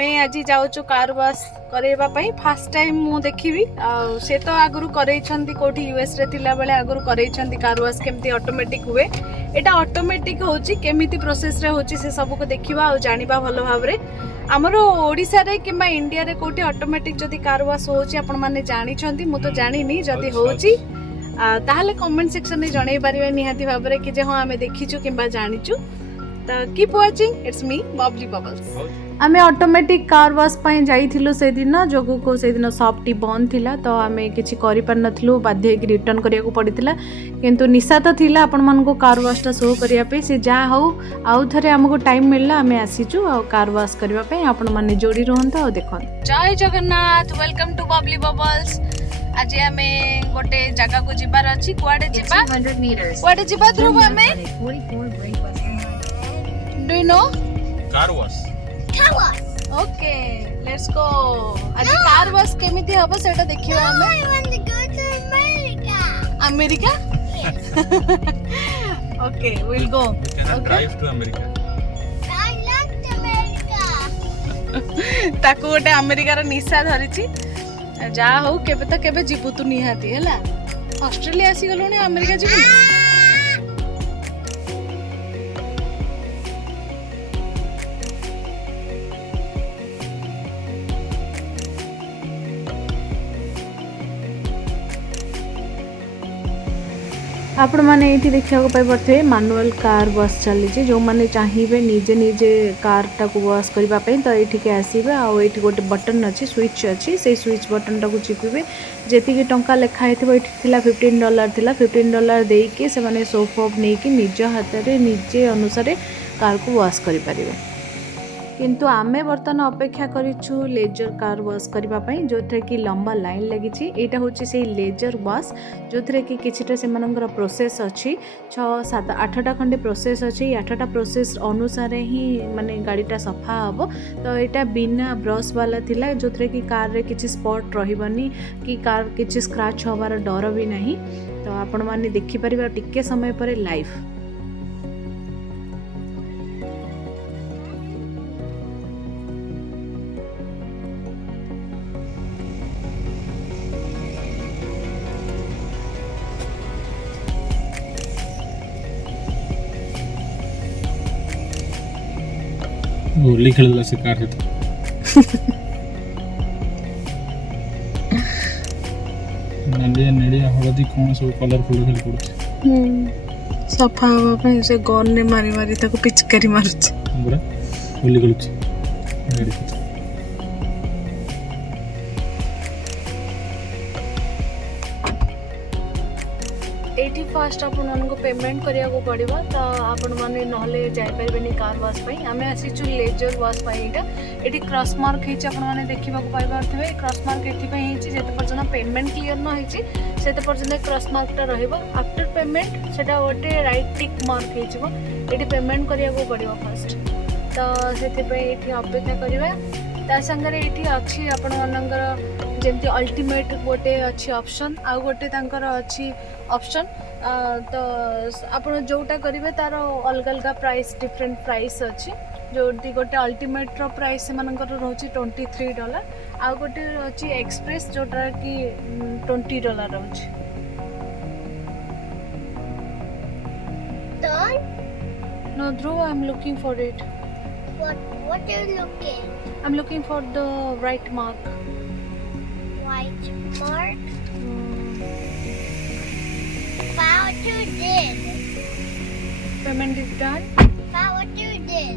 आमे आज जाऊँ कार वाश करने फास्ट टाइम मु देखी से तो आगु कौटी यूएस रे थिला बेले आगु कार वाश केमती ऑटोमेटिक हुए एटा ऑटोमेटिक होची केमिति प्रोसेस रे होची से सब को देखिबा आ जानिबा भलो भाबरे हमर ओडिसा रे किबा इंडिया रे कोठी ऑटोमेटिक जदी कार वाश होची आपण माने जानि छंती मु तो जानि नी जदी होची ताहले कमेंट सेक्शन रे जणै पारिबे निहाती भाबरे कि जे हां हमें देखिछु किबा जानिछु तो keep watching it's me Babli bubbles आमे ऑटोमेटिक कार वाश पई जाइथिलु से दिन जोगु को से दिन शॉप टी बंद थिला तो आमे किछि करि पार नथिलु बाध्य कि रिटर्न करिया को पड़िथिला किंतु निशा तो थिला आपण मन को कार वाश ता शो करिया पे से जा हो आउ थरे हमको टाइम मिलला आमे आसीचु आ कार वाश करबा पे आपण माने जोड़ी रहंता आ देखन जय Jagannath welcome to bubbly bubbles आज आमे गोटे जगह को जिबार अछि कुआडे जिबा 200 मीटर्स कुआडे जिबा ध्रुव आमे Do you know? Car wash. Car wash. Okay, let's go. आज कार वाश केमिति हबो सेटा देखिबा हमें. I want to go to America. America? Okay, we'll go. We cannot drive to America. I love America. ताको गोटे अमेरिका रो निशा धरिछि. जा हो केबे त केबे जिबु तू निहाती हैला. ऑस्ट्रेलिया आसी गलोनी अमेरिका जिबु. आपण मैंने ये देखा पाइपे मानुआल कार वाश चली जो मैंने चाहिए निजे निजे कार टाक वाश करने तो ये आसवे आउ ये गोटे बटन अच्छी स्विच अच्छी से स्विच बटन टाक चिपिबे जी टंका लिखाई थी $15 थिला $15 देके से माने सोप ऑफ नहीं कि निज हाथ में निजे अनुसार कार को वाश करें किंतु आमे बर्तमान अपेक्षा करिछु लेजर कार वाश करने जो थे कि लंबा लाइन लगी यहाँ हूँ से लेजर वाश जो थे कि किछिटा से मानकर प्रोसेस अच्छी 6-7-8टा खंडे प्रोसेस अच्छी 8टा प्रोसेस अनुसार ही माने गाड़ीटा सफा हम तो यहाँ बिना ब्रश वाला थिला जो थे कि कार रे किछि स्पॉट रहिबनी कि कार किछि स्क्रैच होबार डर भी नहीं तो आपण माने देखि परिबा टिके समय पर लाइव होली खेलला से कार हेत नलिया नेड़िया हळदी कोन सब कलरफुल खेल पड़छ सफा हवा पे से गन ने मारी मारी ताको पिचकारी मारुछ हमरा होली खेलुछ गाड़ी एटी फास्ट आपण को पेमेंट करिया को पड़िबा तो आपण माने नहले जाय परबेनी कार वाश पई आमे आसीचु लेजर वाश पई एटी क्रॉस मार्क हेछि आपण माने देखिबा को पाइबा थबे क्रॉस मार्क एथि पई हेछि जेते पर्यंत पेमेंट क्लियर न हेछि सेते पर्यंत क्रॉस मार्क ता रहइबो आफ्टर पेमेंट सेटा ओटे राइट टिक मार्क हेजिबो एटी पेमेंट करिया को पड़िबो फर्स्ट तो सेते पई एथि अपेक्षा करिबा ता संगरे एथि अछि आपण मानकर जेमती अल्टीमेट गोटे अच्छी ऑप्शन आ गोटे तांकर अच्छी ऑप्शन तो आपण जोटा करेंगे तार अलग अलग प्राइस डिफरेंट प्राइस अच्छी जो गोटे अल्टीमेट रो प्राइस से मानकर रोची $23 आ गोटे अच्छी एक्सप्रेस जोटा कि $20 रोची No Dhruv, I'm looking for it. What are you looking? I'm looking for the right mark. White mark? What you did? Payment is done. What you did?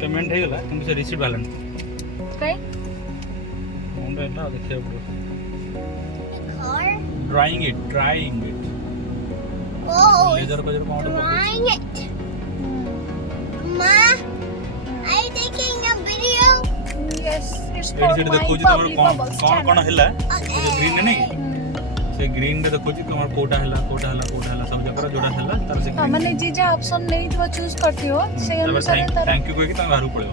Payment हे गला तुम से रिसीट वाला Okay. फोन रेटा देखिए bro The car? Drawing it Oh, ledger को जरा count drawing it. Ma, are you taking a video? Yes, it's ready for set my देखो जी Bubbly तमर Bubbles कोन channel. कोन हला ग्रीन नहीं से ग्रीन के देखो जी तमर कोटा हला सब जगह जोड़ा हला तार से हाँ मैंने जी जा ऑप्शन नहीं तो चूज करती हो से अनुसार तार थैंक यू कोई कि तम बाहर पड़ो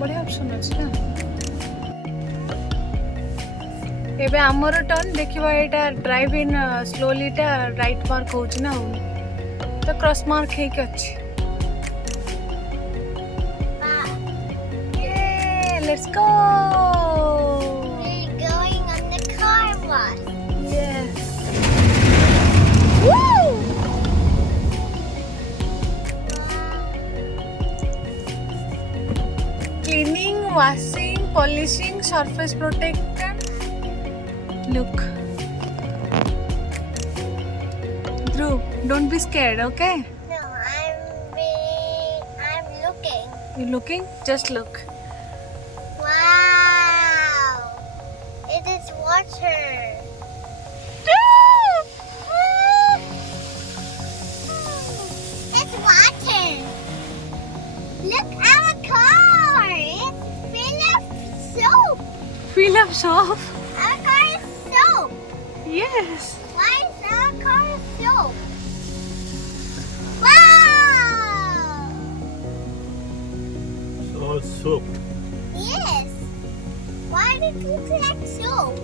बढ़िया ऑप्शन अछि ना एबे हमर टर्न देखिबा एटा ड्राइव इन स्लोली टा राइट मार्क होछि ना तो क्रॉस मार्क हे के अछि Let's go. We're going on the car wash. Yes. Woo! Cleaning, washing, polishing, surface protection. Look. Dhruv, don't be scared, okay? No, I'm looking. You looking? Just look. Wow! It is water. It's water. Look, our car. It's full of soap. Fill up soap. Our car is soap. Yes. Why is our car soap? Wow! All soap. Yes. Why did it look like soap?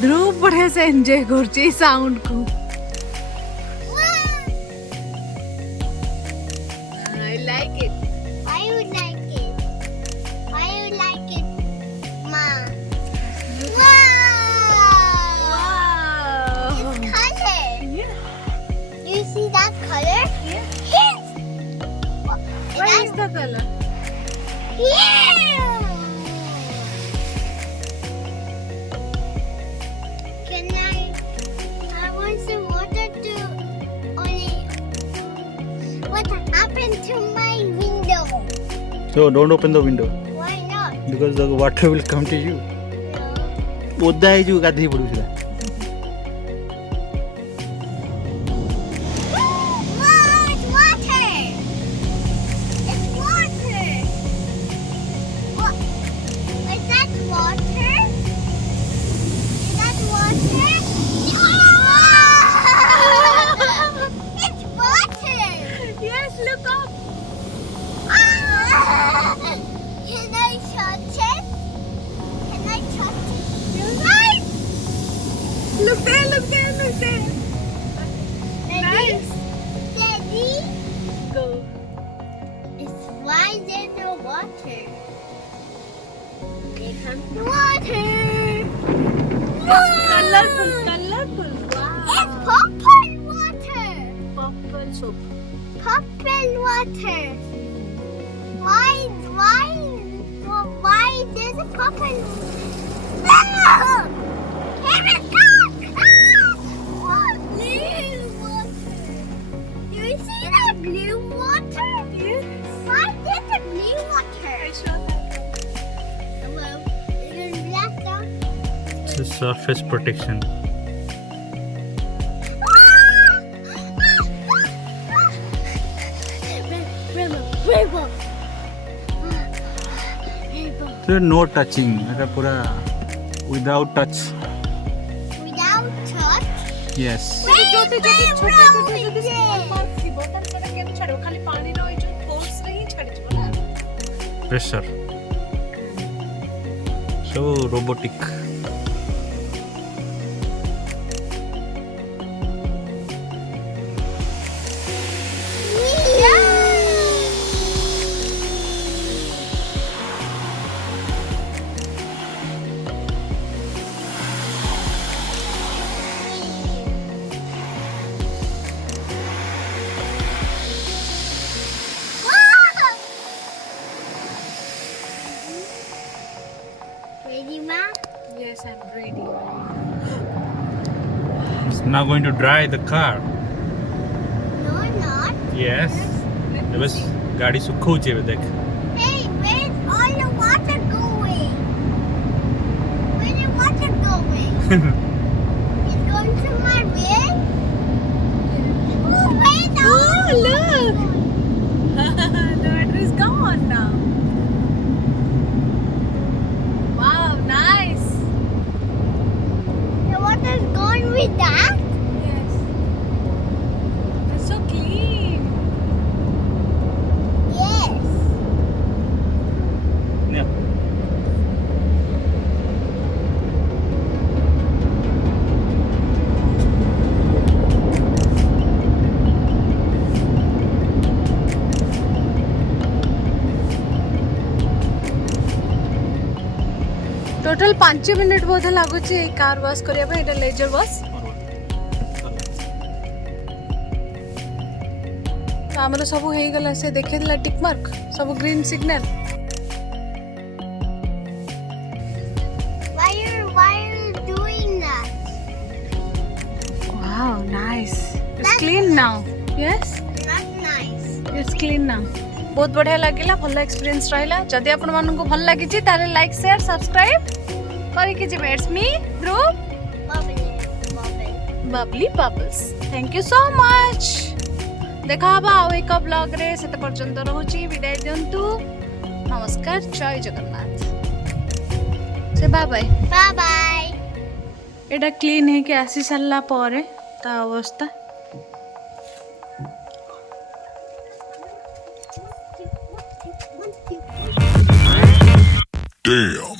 ध्रुव बड़े से enjoy करछी sound को I like it. Why you like it? Why you like it, Ma? Wow! Wow. It's color. Yeah. You see that color? Yeah. Yes. What is the color? Yeah. Can I want some water to only. What happened to my window? So don't open the window Why not? because the water will come to you. No. ओदा है जो गाधी पड़ू छला Wow, it's water! It's water! What? Is that water? Is that water? It's water! Yes, look up. Can I touch it? Can I touch it? Right? Look there, look there, look there. Ready? Steady? Go. It's why there's no water. Water! Colorful, colorful. Wow. It's purple water. Purple soap. Purple water. Why there's a purple? Ah! Here it comes! Ah! Oh, blue water. Do you see that blue water? Yes. Why there's a blue water? I saw that. Hello. It is black now. It's a surface protection. Rainbow. So no touching এটা পুরা without touch. Without touch. Yes. যদি ছোট ছোট যদি small mark থিব তাহলে সেটা কেন ছাড়িব খালি পানির ওই যে ফোর্স রে ହିଁ ଛାଡ଼ିଯିବ ନା Pressure. So robotic. Ready, Ma? Yes, I'm ready. It's now going to dry the car. No, not. Yes. ये बस गाड़ी सुखौचे ଏବେ देख. Hey, where's all the water going? Where's the water going? It's going to my bed? Oh, where's all the look. The water is gone now. Wow, nice. The water is gone with that? Yes. It's so clean. Yes. Yeah. Total 5 minute बोधे लगुच car wash करने laser wash तो आमर सब हो गला से देखे tick mark सब green signal Why are you doing that? Wow nice it's clean now yes Not nice. It's clean now बहुत बढ़िया लगिला भल एक्सपीरियंस रहिला जदि आपन मानन को भल लागि छि तारे लाइक शेयर सब्सक्राइब करि कि जे it's me group Bubbly Bubbles thank you so much देखा हबा आउ एक ब्लॉग रे सेते पर्यंत रहउची विदाय दियंतु नमस्कार जय जगन्नाथ से बाय बाय Bye bye. एटा क्लीन है के आसी सारला परे ता अवस्था Damn.